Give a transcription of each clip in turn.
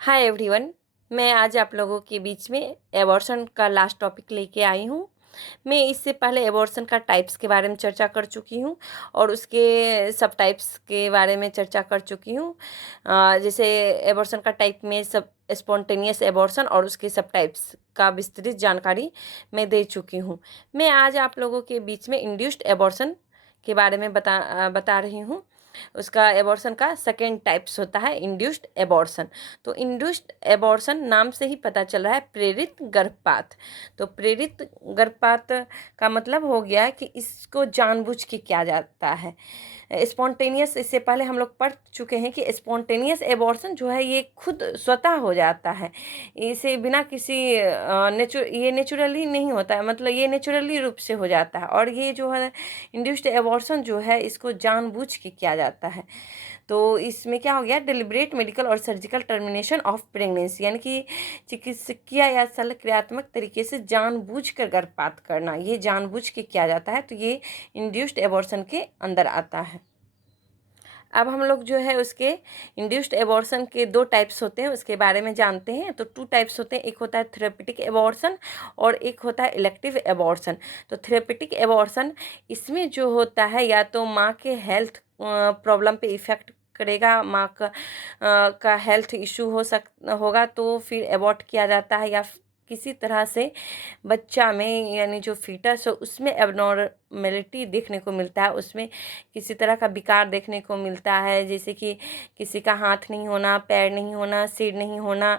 Hi everyone. मैं आज आप लोगों के बीच में एबॉर्शन का लास्ट टॉपिक लेके आई हूँ। मैं इससे पहले एबॉर्शन का टाइप्स के बारे में चर्चा कर चुकी हूँ और उसके सब टाइप्स के बारे में चर्चा कर चुकी हूँ। जैसे एबॉर्शन का टाइप में सब स्पॉन्टेनियस एबॉर्शन और उसके सब टाइप्स का विस्तृत जानकारी मैं दे चुकी हूँ। मैं आज आप लोगों के बीच में इंड्यूस्ड एबॉर्शन के बारे में बता रही हूँ। उसका एबॉर्शन का सेकेंड टाइप्स होता है इंड्यूस्ड एबॉर्शन। तो इंड्यूस्ड एबॉर्शन नाम से ही पता चल रहा है प्रेरित गर्भपात। तो प्रेरित गर्भपात का मतलब हो गया कि इसको जानबूझ के किया जाता है। स्पॉन्टेनियस इससे पहले हम लोग पढ़ चुके हैं कि स्पॉन्टेनियस एबॉर्शन जो है ये खुद स्वतः हो जाता है। इसे बिना किसी ये नेचुरली नहीं होता है, मतलब ये नेचुरली रूप से हो जाता है। और ये जो है इंड्यूस्ड एबॉर्शन जो है इसको जानबूझ के किया जाता है। तो इसमें क्या हो गया, डिलिब्रेट मेडिकल और सर्जिकल टर्मिनेशन ऑफ प्रेगनेंसी, यानी कि चिकित्सकीय या शल्यक्रियात्मक तरीके से जानबूझकर गर्भपात करना, ये जानबूझ के किया जाता है। तो ये इंड्यूस्ड एबॉर्शन के अंदर आता है। अब हम लोग जो है उसके इंड्यूस्ड एबॉर्शन के दो टाइप्स होते हैं उसके बारे में जानते हैं। तो टू टाइप्स होते हैं, एक होता है थेरेपेटिक एबॉर्शन और एक होता है इलेक्टिव एबॉर्शन। तो थेरेपेटिक एबॉर्शन इसमें जो होता है या तो माँ के हेल्थ प्रॉब्लम पे इफ़ेक्ट करेगा, माँ का हेल्थ इशू होगा तो फिर एबॉर्ट किया जाता है, या किसी तरह से बच्चा में यानी जो फीटस हो उसमें एबनॉर्मेलिटी देखने को मिलता है, उसमें किसी तरह का विकार देखने को मिलता है, जैसे कि किसी का हाथ नहीं होना, पैर नहीं होना, सिर नहीं होना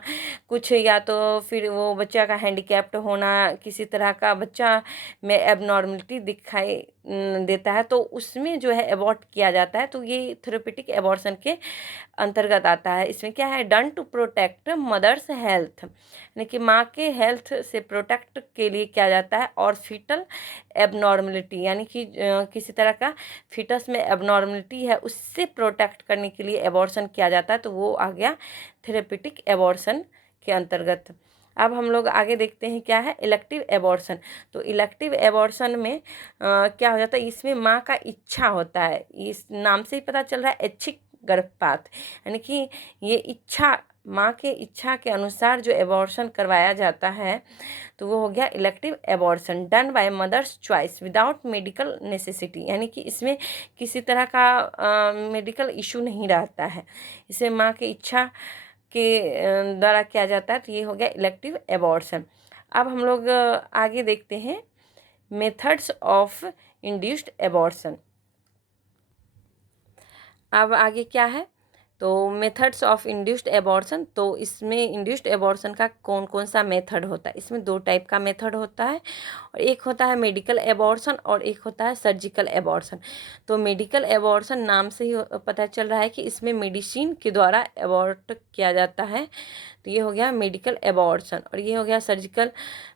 कुछ, या तो फिर वो बच्चा का हैंडीकैप्ड होना, किसी तरह का बच्चा में एबनॉर्मेलिटी दिखाई देता है, तो उसमें जो है एबॉर्ट किया जाता है। तो ये थेरेपेटिक एबॉर्शन के अंतर्गत आता है। इसमें क्या है, done to protect mother's health, यानी कि माँ के हेल्थ से प्रोटेक्ट के लिए किया जाता है। और फीटल एबनॉर्मलिटी, यानी कि किसी तरह का फीटस में एबनॉर्मलिटी है उससे प्रोटेक्ट करने के लिए एबॉर्शन किया जाता है, तो वो आ गया थेरेपेटिक एबॉर्शन के अंतर्गत। अब हम लोग आगे देखते हैं क्या है इलेक्टिव एबॉर्शन। तो इलेक्टिव एबॉर्शन में क्या हो जाता है, इसमें माँ का इच्छा होता है, इस नाम से ही पता चल रहा है ऐच्छिक गर्भपात, यानी कि ये इच्छा, माँ के इच्छा के अनुसार जो एबॉर्शन करवाया जाता है तो वो हो गया elective abortion done by mother's choice without medical necessity, यानी कि इसमें किसी तरह का मेडिकल इशू नहीं रहता है, इसे माँ की इच्छा के द्वारा किया जाता है। तो ये हो गया इलेक्टिव एबॉर्शन। अब हम लोग आगे देखते हैं मेथड्स ऑफ इंड्यूस्ड एबॉर्शन। अब आगे क्या है, तो मेथड्स ऑफ इंड्यूस्ड एबॉर्शन। तो इसमें इंड्यूस्ड एबॉर्शन का कौन कौन सा मेथड होता है, इसमें दो टाइप का मेथड होता है, और एक होता है मेडिकल एबॉर्शन और एक होता है सर्जिकल एबॉर्शन। तो मेडिकल एबॉर्शन नाम से ही पता चल रहा है कि इसमें मेडिसिन के द्वारा एबॉर्ट किया जाता है, तो ये हो गया मेडिकल एबॉर्शन। और ये हो गया सर्जिकल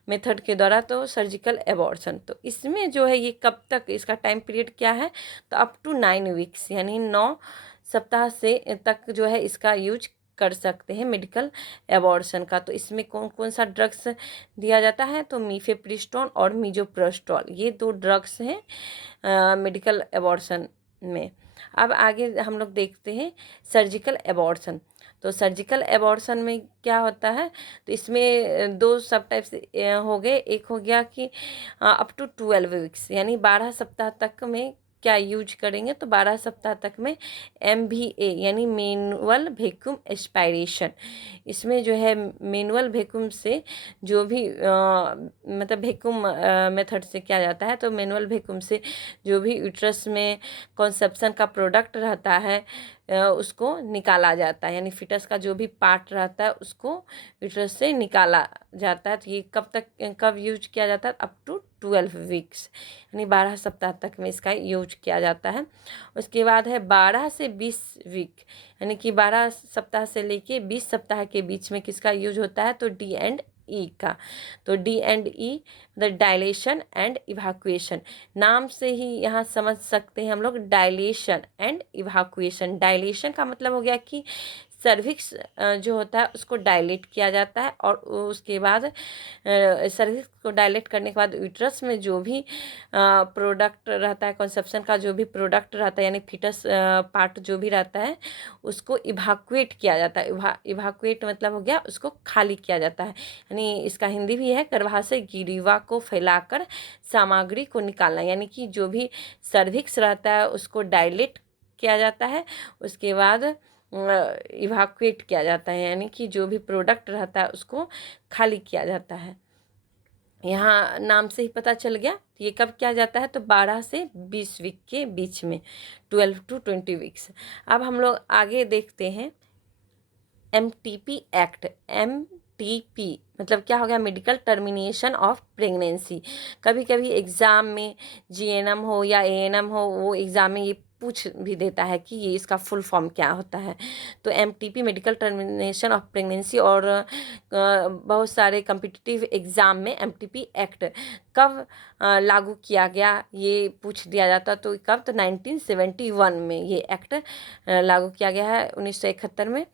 मेथड के द्वारा, तो सर्जिकल एबॉर्शन। तो इसमें जो है ये कब तक, इसका टाइम पीरियड क्या है, तो अप टू 9 वीक्स, यानी 9 सप्ताह से तक जो है इसका यूज कर सकते हैं मेडिकल एबॉर्शन का। तो इसमें कौन कौन सा ड्रग्स दिया जाता है, तो मीफेप्रिस्टोन और मीजोप्रोस्टोल, ये दो ड्रग्स हैं मेडिकल एबॉर्शन में। अब आगे हम लोग देखते हैं सर्जिकल एबॉर्शन। तो सर्जिकल एबॉर्शन में क्या होता है, तो इसमें दो सब टाइप्स हो गए। एक हो गया कि अप टू 12 वीक्स, यानी 12 सप्ताह तक में क्या यूज करेंगे, तो 12 सप्ताह तक में MVA यानी मैनुअल वैक्यूम एस्पायरेशन, इसमें जो है मैनुअल वैक्यूम से जो भी मतलब वैक्यूम मेथड से किया जाता है, तो मैनुअल वैक्यूम से जो भी यूट्रस में कॉन्सेप्शन का प्रोडक्ट रहता है उसको निकाला जाता है, यानी फिटस का जो भी पार्ट रहता है उसको यूट्रस से निकाला जाता है। तो ये कब यूज किया जाता है, अप टू 12 वीक्स, यानी 12 सप्ताह तक में इसका यूज किया जाता है। उसके बाद है 12 से 20 वीक, यानी कि 12 सप्ताह से लेके 20 सप्ताह के बीच में किसका यूज होता है, तो D&E का। तो D&E मतलब डायलेशन एंड इवाक्यूएशन, नाम से ही यहाँ समझ सकते हैं हम लोग, डायलेशन एंड इवाक्यूएशन। डायलेशन का मतलब हो गया कि सर्विक्स जो होता है उसको डायलेट किया जाता है, और उसके बाद सर्विक्स को डायलेट करने के बाद यूट्रस में जो भी प्रोडक्ट रहता है, कंसेप्शन का जो भी प्रोडक्ट रहता है, यानी फीटस पार्ट जो भी रहता है, उसको इवाक्यूएट किया जाता है। इवाक्यूएट मतलब हो गया उसको खाली किया जाता है, यानी इसका हिंदी भी है गर्भाशय गिरिवा को फैलाकर सामग्री को निकालना, यानी कि जो भी सर्विक्स रहता है उसको डायलेट किया जाता है, उसके बाद इवाक्यूएट किया जाता है, यानी कि जो भी प्रोडक्ट रहता है उसको खाली किया जाता है। यहाँ नाम से ही पता चल गया। ये कब किया जाता है? तो 12 से 20 वीक के बीच में, 12 to 20 वीक्स। अब हम लोग आगे देखते हैं MTP एक्ट। MTP मतलब क्या हो गया? Medical termination of pregnancy. कभी कभी एग्ज़ाम में GNM हो या ANM हो, वो एग्ज़ाम में ये पूछ भी देता है कि ये इसका फुल फॉर्म क्या होता है। तो MTP medical termination of pregnancy, और बहुत सारे कम्पिटिटिव एग्ज़ाम में MTP एक्ट कब लागू किया गया ये पूछ दिया जाता। तो कब? तो 1971 में ये एक्ट लागू किया गया है, 1971 में।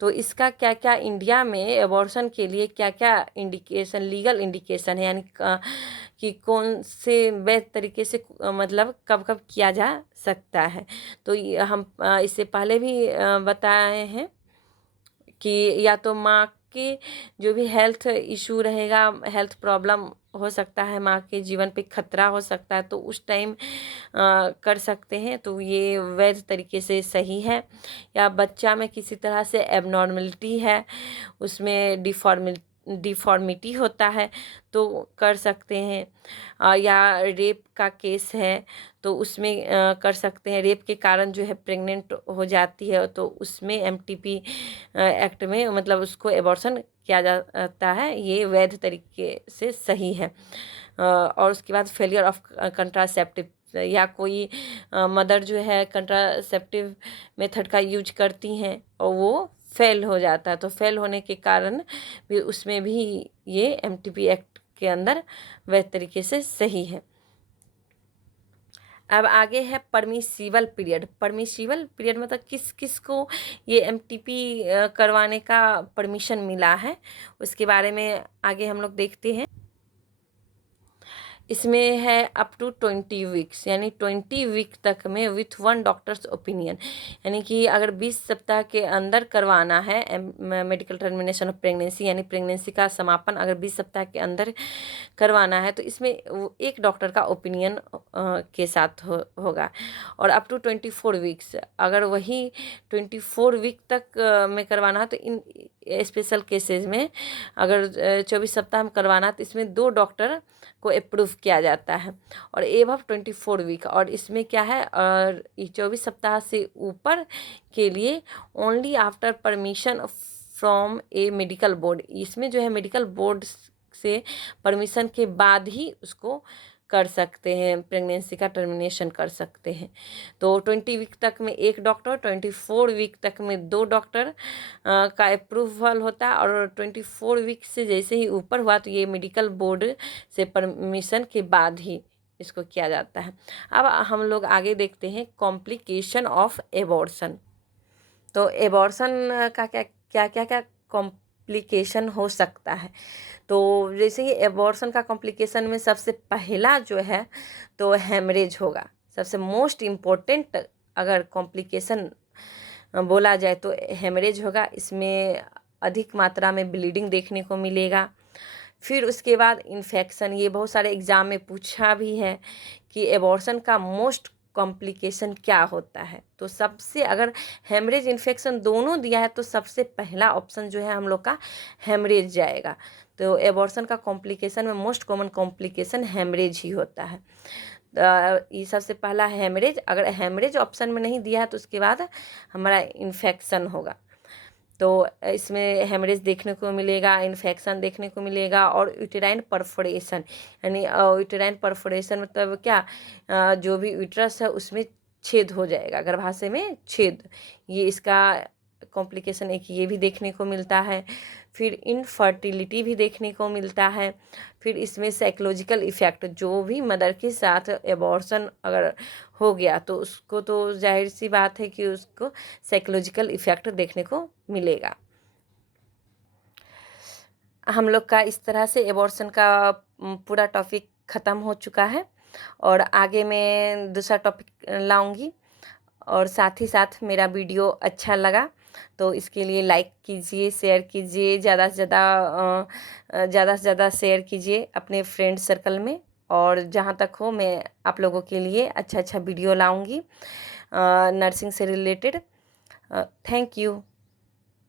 तो इसका क्या क्या इंडिया में एबॉर्शन के लिए क्या क्या इंडिकेशन, लीगल इंडिकेशन है, यानी कि कौन से वैध तरीके से मतलब कब कब किया जा सकता है। तो हम इससे पहले भी बताए हैं कि या तो माँ के जो भी हेल्थ इशू रहेगा, हेल्थ प्रॉब्लम हो सकता है, माँ के जीवन पे खतरा हो सकता है, तो उस टाइम कर सकते हैं, तो ये वैध तरीके से सही है। या बच्चा में किसी तरह से एबनॉर्मलिटी है, उसमें डिफॉर्मिटी होता है, तो कर सकते हैं। या रेप का केस है तो उसमें कर सकते हैं। रेप के कारण जो है प्रेग्नेंट हो जाती है, तो उसमें MTP एक्ट में मतलब उसको एबॉर्शन किया जाता है, ये वैध तरीके से सही है। और उसके बाद फेलियर ऑफ कंट्रासेप्टिव, या कोई मदर जो है कंट्रासेप्टिव मेथड का यूज करती हैं और वो फेल हो जाता है, तो फेल होने के कारण भी उसमें भी ये MTP एक्ट के अंदर वैध तरीके से सही है। अब आगे है परमिसिबल पीरियड। परमिसिबल पीरियड मतलब किस किस को ये MTP करवाने का परमिशन मिला है, उसके बारे में आगे हम लोग देखते हैं। इसमें है अप टू 20 वीक्स, यानी 20 वीक तक में विथ 1 डॉक्टर्स ओपिनियन, यानी कि अगर 20 सप्ताह के अंदर करवाना है मेडिकल टर्मिनेशन ऑफ प्रेगनेंसी, यानी प्रेगनेंसी का समापन अगर 20 सप्ताह के अंदर करवाना है, तो इसमें एक डॉक्टर का ओपिनियन के साथ होगा। और अप टू 24 वीक्स, अगर वही 24 वीक तक में करवाना है, तो इन स्पेशल केसेस में अगर 24 सप्ताह में करवाना है, तो इसमें 2 डॉक्टर को अप्रूव किया जाता है। और एबव 24 वीक, और इसमें क्या है, और 24 सप्ताह से ऊपर के लिए only after permission from A medical board. इसमें जो है मेडिकल बोर्ड से परमिशन के बाद ही उसको कर सकते हैं, प्रेगनेंसी का टर्मिनेशन कर सकते हैं। तो 20 वीक तक में एक डॉक्टर, 24 वीक तक में 2 डॉक्टर का अप्रूवल होता है, और 24 वीक से जैसे ही ऊपर हुआ तो ये मेडिकल बोर्ड से परमिशन के बाद ही इसको किया जाता है। अब हम लोग आगे देखते हैं कॉम्प्लिकेशन ऑफ एबॉर्शन। तो एबॉर्शन का क्या क्या कॉम्प्लिकेशन हो सकता है। तो जैसे ही एबॉर्शन का कॉम्प्लिकेशन में सबसे पहला जो है तो हेमरेज होगा, सबसे मोस्ट इम्पोर्टेंट अगर कॉम्प्लिकेशन बोला जाए तो हेमरेज होगा। इसमें अधिक मात्रा में ब्लीडिंग देखने को मिलेगा। फिर उसके बाद इन्फेक्शन, ये बहुत सारे एग्ज़ाम में पूछा भी है कि एबॉर्शन का मोस्ट कॉम्प्लिकेशन क्या होता है। तो सबसे अगर हेमरेज इन्फेक्शन दोनों दिया है तो सबसे पहला ऑप्शन जो है हम लोग का हेमरेज जाएगा। तो एबॉर्शन का कॉम्प्लिकेशन में मोस्ट कॉमन कॉम्प्लिकेशन हेमरेज ही होता है। ये सबसे पहला हेमरेज, अगर हेमरेज ऑप्शन में नहीं दिया है तो उसके बाद हमारा इन्फेक्शन होगा। तो इसमें हेमरेज देखने को मिलेगा, इन्फेक्शन देखने को मिलेगा, और यूटेराइन परफोरेशन, यानी यूटेराइन परफोरेशन मतलब क्या, जो भी यूट्रस है उसमें छेद हो जाएगा, गर्भाशय में छेद, ये इसका कॉम्प्लिकेशन एक ये भी देखने को मिलता है, फिर इनफर्टिलिटी भी देखने को मिलता है, फिर इसमें साइकोलॉजिकल इफ़ेक्ट, जो भी मदर के साथ एबॉर्शन अगर हो गया तो उसको तो जाहिर सी बात है कि उसको साइकोलॉजिकल इफ़ेक्ट देखने को मिलेगा। हम लोग का इस तरह से एबॉर्शन का पूरा टॉपिक ख़त्म हो चुका है, और आगे मैं दूसरा टॉपिक लाऊंगी। और साथ ही साथ मेरा वीडियो अच्छा लगा तो इसके लिए लाइक कीजिए, शेयर कीजिए, ज़्यादा से ज़्यादा शेयर कीजिए अपने फ्रेंड सर्कल में। और जहाँ तक हो मैं आप लोगों के लिए अच्छा वीडियो लाऊंगी नर्सिंग से रिलेटेड। Thank you.